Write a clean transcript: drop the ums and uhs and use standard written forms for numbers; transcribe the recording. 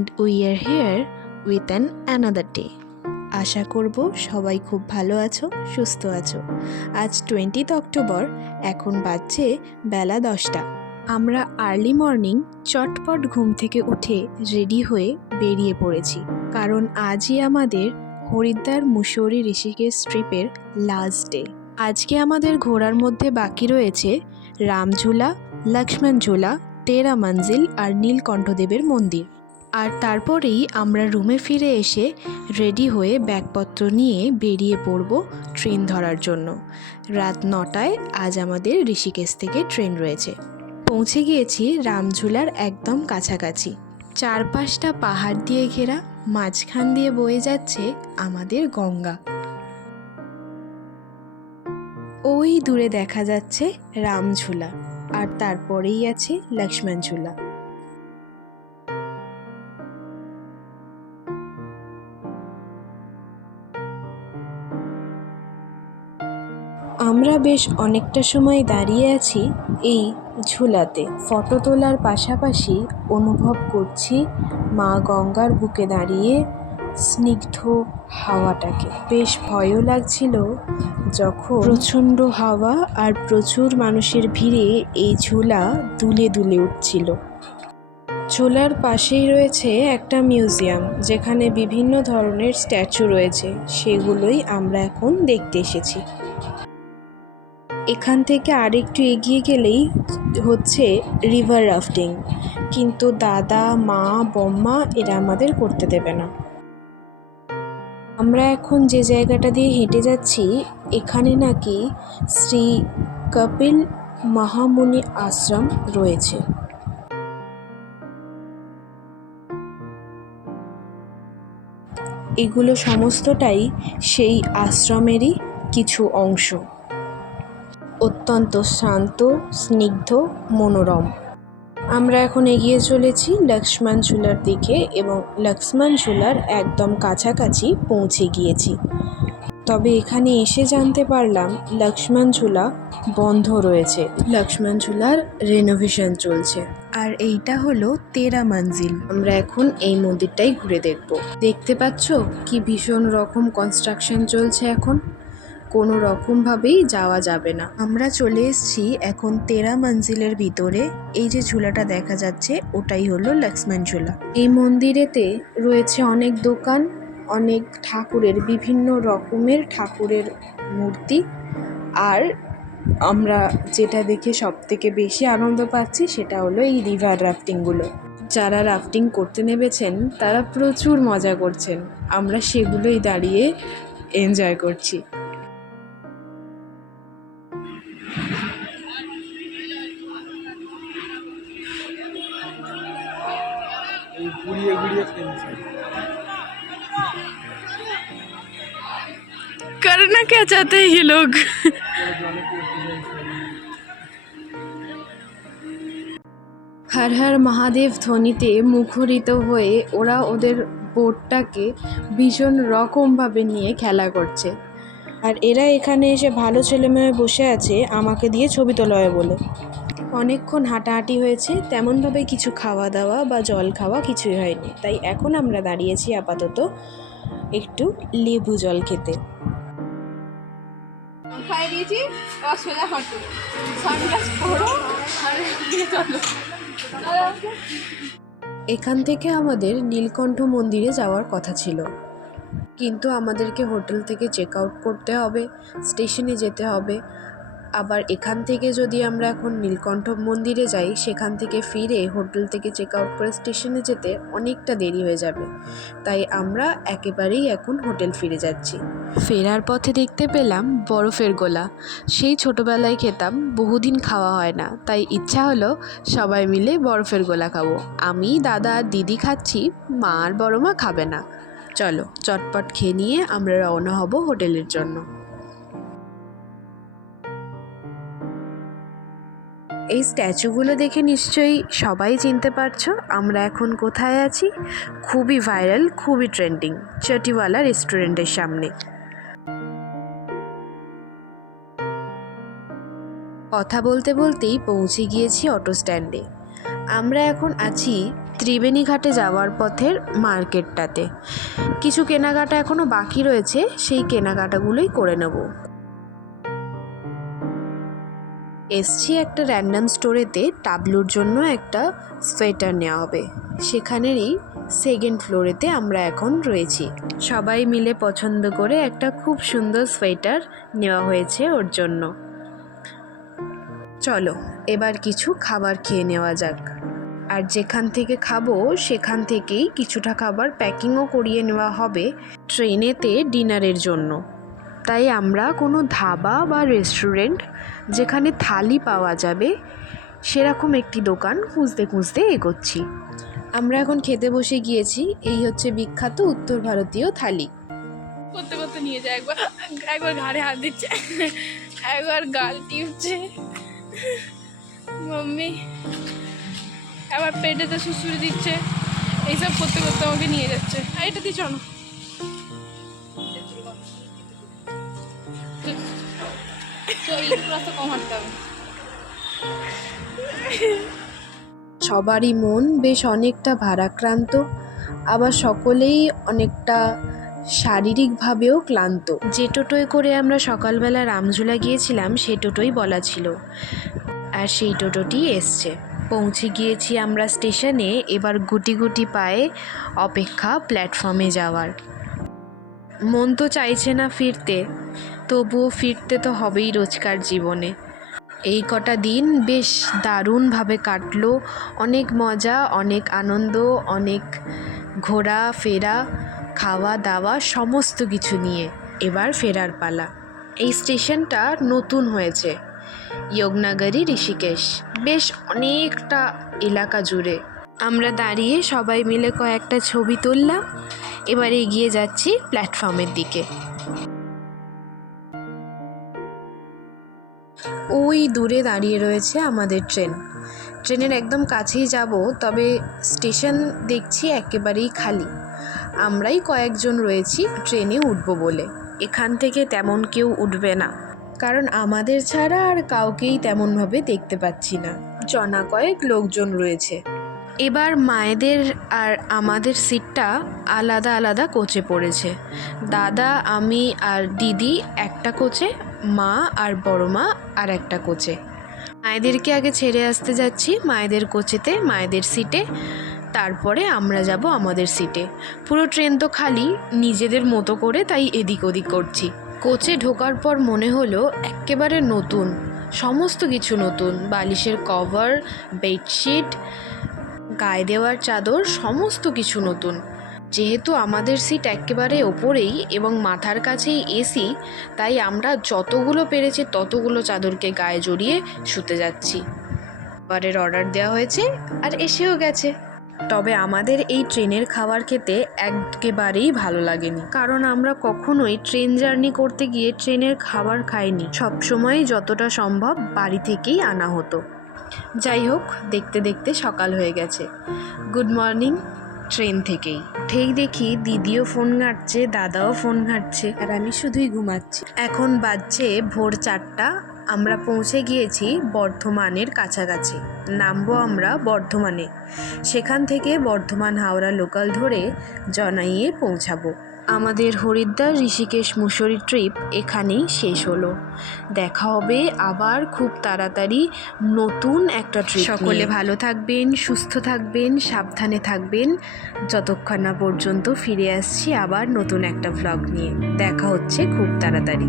and we are here with an another day. আশা করব সবাই খুব ভালো আছো, সুস্থ আছো। আজ 20th অক্টোবর, এখন বাজছে বেলা 10টা। আমরা আর্লি মর্নিং চটপট ঘুম থেকে উঠে রেডি হয়ে বেরিয়ে পড়েছি, কারণ আজই আমাদের হরিদ্বার মুসৌরি ঋষিকেশ ট্রিপের লাস্ট ডে। আজকে আমাদের ঘোরার মধ্যে বাকি রয়েছে রামঝুলা, লক্ষ্মণ ঝুলা, 13 মঞ্জিল আর নীলকণ্ঠদেবের মন্দির। আর তারপরেই আমরা রুমে ফিরে এসে রেডি হয়ে ব্যাগপত্র নিয়ে বেরিয়ে পড়ব ট্রেন ধরার জন্য। রাত 9টায় আজ আমাদের ঋষিকেশ থেকে ট্রেন রয়েছে। পৌঁছে গিয়েছি রামঝুলার একদম কাছাকাছি। চারপাশটা পাহাড় দিয়ে ঘেরা, মাঝখান দিয়ে বয়ে যাচ্ছে আমাদের গঙ্গা। ওই দূরে দেখা যাচ্ছে রামঝুলা, আর তারপরেই আছে লক্ষ্মণ ঝুলা। আমরা বেশ অনেকটা সময় দাঁড়িয়ে আছি এই ঝুলাতে। ফটো তোলার পাশাপাশি অনুভব করছি মা গঙ্গার বুকে দাঁড়িয়ে স্নিগ্ধ হাওয়াটাকে। বেশ ভয়ও লাগছিল যখন প্রচণ্ড হাওয়া আর প্রচুর মানুষের ভিড়ে এই ঝুলা দুলে দুলে উঠছিল। ঝুলার পাশেই রয়েছে একটা মিউজিয়াম, যেখানে বিভিন্ন ধরনের স্ট্যাচু রয়েছে, সেগুলোই আমরা এখন দেখতে এসেছি। এখান থেকে আরেকটু এগিয়ে গেলেই হচ্ছে রিভার রাফটিং, কিন্তু দাদা, মা, বম্মা এরা আমাদের করতে দেবে না। আমরা এখন যে জায়গাটা দিয়ে হেঁটে যাচ্ছি, এখানে নাকি শ্রী কপিল মহামুনি আশ্রম রয়েছে। এগুলো সমস্তটাই সেই আশ্রমেরই কিছু অংশ। অত্যন্ত শান্ত, স্নিগ্ধ, মনোরম। আমরা এখন এগিয়ে চলেছি লক্ষ্মণ ঝুলার দিকে এবং লক্ষ্মণ ঝুলার একদম কাছাকাছি পৌঁছে গিয়েছি। তবে এখানে এসে জানতে পারলাম লক্ষ্মণ ঝুলা বন্ধ রয়েছে। লক্ষ্মণ ঝুলার রেনোভেশন চলছে। আর এইটা হলো 13 মঞ্জিল। আমরা এখন এই মন্দিরটাই ঘুরে দেখব। দেখতে পাচ্ছ কি ভীষণ রকম কনস্ট্রাকশন চলছে এখন, কোনো রকমভাবেই যাওয়া যাবে না। আমরা চলে এসেছি এখন 13 মঞ্জিলের ভিতরে। এই যে ঝুলাটা দেখা যাচ্ছে ওটাই হলো লক্ষ্মণ ঝুলা। এই মন্দিরেতে রয়েছে অনেক দোকান, অনেক ঠাকুরের, বিভিন্ন রকমের ঠাকুরের মূর্তি। আর আমরা যেটা দেখে সব থেকে বেশি আনন্দ পাচ্ছি সেটা হলো এই রিভার রাফটিংগুলো। যারা রাফটিং করতে নেমেছেন তারা প্রচুর মজা করছেন, আমরা সেগুলোই দাঁড়িয়ে এনজয় করছি। करना क्या चाहते हैं ये लोग? হর হর মহাদেব ধ্বনিতে মুখরিত হয়ে ওরা ওদের বোটটাকে ভীষণ রকমভাবে নিয়ে খেলা করছে। আর এরা এখানে এসে ভালো ছেলেমেয়ে বসে আছে আমাকে দিয়ে ছবি তোলা হয় বলে। অনেকক্ষণ হাঁটাহাঁটি হয়েছে, তেমনভাবে কিছু খাওয়া দাওয়া বা জল খাওয়া কিছুই হয়নি। তাই এখন আমরা দাঁড়িয়েছি আপাতত একটু লেবু জল খেতে। এখান থেকে আমাদের নীলকণ্ঠ মন্দিরে যাওয়ার কথা ছিল, কিন্তু আমাদেরকে হোটেল থেকে চেক আউট করতে হবে, স্টেশনে যেতে হবে। আবার এখান থেকে যদি আমরা এখন নীলকণ্ঠ মন্দিরে যাই, সেখান থেকে ফিরে হোটেল থেকে চেক আউট করে স্টেশনে যেতে অনেকটা দেরি হয়ে যাবে। তাই আমরা একেবারেই এখন হোটেল ফিরে যাচ্ছি। ফেরার পথে দেখতে পেলাম বরফের গোলা। সেই ছোটোবেলায় খেতাম, বহুদিন খাওয়া হয় না, তাই ইচ্ছা হলো সবাই মিলে বরফের গোলা খাবো। আমি, দাদা আর দিদি খাচ্ছি, মা আর বড় মা খাবে না। চলো চটপট খেয়ে নিয়ে আমরা রওনা হব হোটেলের জন্য। এই স্ট্যাচুগুলো দেখে নিশ্চয়ই সবাই চিনতে পারছো আমরা এখন কোথায় আছি। খুবই ভাইরাল, খুবই ট্রেন্ডিং চটিওয়ালা রেস্টুরেন্টের সামনে। কথা বলতে বলতেই পৌঁছে গিয়েছি অটো স্ট্যান্ডে। আমরা এখন আছি ত্রিবেণী ঘাটে যাওয়ার পথের মার্কেটটাতে। কিছু কেনাকাটা এখনও বাকি রয়েছে, সেই কেনাকাটাগুলোই করে নেব। এসছি একটা র্যান্ডাম স্টোরেতে টাবলুর জন্য একটা সোয়েটার নেওয়া হবে, সেখানেরই সেকেন্ড ফ্লোরেতে আমরা এখন রয়েছি। সবাই মিলে পছন্দ করে একটা খুব সুন্দর সোয়েটার নেওয়া হয়েছে ওর জন্য। চলো এবার কিছু খাবার খেয়ে নেওয়া যাক। আর যেখান থেকে খাবো সেখান থেকেই কিছুটা খাবার প্যাকিংও করিয়ে নেওয়া হবে ট্রেনেতে ডিনারের জন্য। তাই আমরা কোনো ধাবা বা রেস্টুরেন্ট যেখানে থালি পাওয়া যাবে সেরকম একটি দোকান খুঁজতে খুঁজতে এগোচ্ছি। আমরা এখন খেতে বসে গিয়েছি। এই হচ্ছে বিখ্যাত উত্তর ভারতীয় থালি। করতে করতে নিয়ে যায়, একবার একবার ঘাড়ে হাত দিচ্ছে, একবার গাল টিপছে মাম্মি, আবার পেটেতে সুসুরি দিচ্ছে। এইসব করতে করতে আমাকে নিয়ে যাচ্ছে। আর এটা দিয়ে চলো, কম হাঁটতে হবে। সবারই মন বেশ অনেকটা ভারাক্রান্ত, আবার সকলেই অনেকটা শারীরিকভাবেও ক্লান্ত। যে টোটোয় করে আমরা সকালবেলা রামঝুলা গিয়েছিলাম সে টোটোই বলা ছিল, আর সেই টোটোটি এসছে। পৌঁছে গিয়েছি আমরা স্টেশনে। এবার গুটি গুটি পায়ে অপেক্ষা প্ল্যাটফর্মে যাওয়ার। মন তো চাইছে না ফিরতে, তবুও ফিরতে তো হবেই রোজকার জীবনে। এই কটা দিন বেশ দারুণভাবে কাটলো, অনেক মজা, অনেক আনন্দ, অনেক ঘোরা ফেরা, খাওয়া দাওয়া সমস্ত কিছু নিয়ে এবার ফেরার পালা। এই স্টেশনটা নতুন হয়েছে, যোগনগরী ঋষিকেশ, বেশ অনেকটা এলাকা জুড়ে। আমরা দাঁড়িয়ে সবাই মিলে কয়েকটা ছবি তুললাম। এবার এগিয়ে যাচ্ছি প্ল্যাটফর্মের দিকে। ওই দূরে দাঁড়িয়ে রয়েছে আমাদের ট্রেন। ট্রেনের একদম কাছেই যাব, তবে স্টেশন দেখছি একেবারেই খালি। আমরাই কয়েকজন রয়েছি ট্রেনে উঠব বলে। এখান থেকে তেমন কেউ উঠবে না, কারণ আমাদের ছাড়া আর কাউকেই তেমনভাবে দেখতে পাচ্ছি না। জনা কয়েক লোকজন রয়েছে। এবার মায়েদের আর আমাদের সিটটা আলাদা আলাদা কোচে পড়েছে। দাদা, আমি আর দিদি একটা কোচে, মা আর বড় মা আর একটা কোচে। মায়েদেরকে আগে ছেড়ে আসতে যাচ্ছি মায়েদের কোচেতে, মায়েদের সিটে, তারপরে আমরা যাব আমাদের সিটে। পুরো ট্রেন তো খালি, নিজেদের মতো করে তাই এদিক ওদিক করছি। কোচে ঢোকার পর মনে হলো একেবারে নতুন, সমস্ত কিছু নতুন। বালিশের কভার, বেডশিট, গায়ে দেওয়ার চাদর, সমস্ত কিছু নতুন। যেহেতু আমাদের সিট একেবারে ওপরেই এবং মাথার কাছেই এসি, তাই আমরা যতগুলো পেরেছি ততগুলো চাদরকে গায়ে জড়িয়ে শুতে যাচ্ছি। খাবারের অর্ডার দেওয়া হয়েছে আর এসেও গেছে। তবে আমাদের এই ট্রেনের খাবার খেতে একেবারেই ভালো লাগেনি, কারণ আমরা কখনোই ট্রেন জার্নি করতে গিয়ে ট্রেনের খাবার খাইনি। সবসময় যতটা সম্ভব বাড়ি থেকেই আনা হতো। যাই হোক, দেখতে দেখতে সকাল হয়ে গেছে। গুড মর্নিং ট্রেন থেকেই উঠেই দেখি দিদিও ফোন ঘাঁটছে, দাদাও ফোন ঘাঁটছে, আর আমি শুধুই ঘুমাচ্ছি। এখন বাজছে ভোর 4টা। আমরা পৌঁছে গিয়েছি বর্ধমানের কাছাকাছি। নামবো আমরা বর্ধমানে, সেখান থেকে বর্ধমান হাওড়া লোকাল ধরে জনাইয়ে পৌঁছাবো। আমাদের হরিদ্বার ঋষিকেশ মুসুরি ট্রিপ এখানেই শেষ হলো। দেখা হবে আবার খুব তাড়াতাড়ি নতুন একটা ট্রিপ। সকলে ভালো থাকবেন, সুস্থ থাকবেন, সাবধানে থাকবেন। যতক্ষণ না পর্যন্ত ফিরে আসছি আবার নতুন একটা ভ্লগ নিয়ে। দেখা হচ্ছে খুব তাড়াতাড়ি।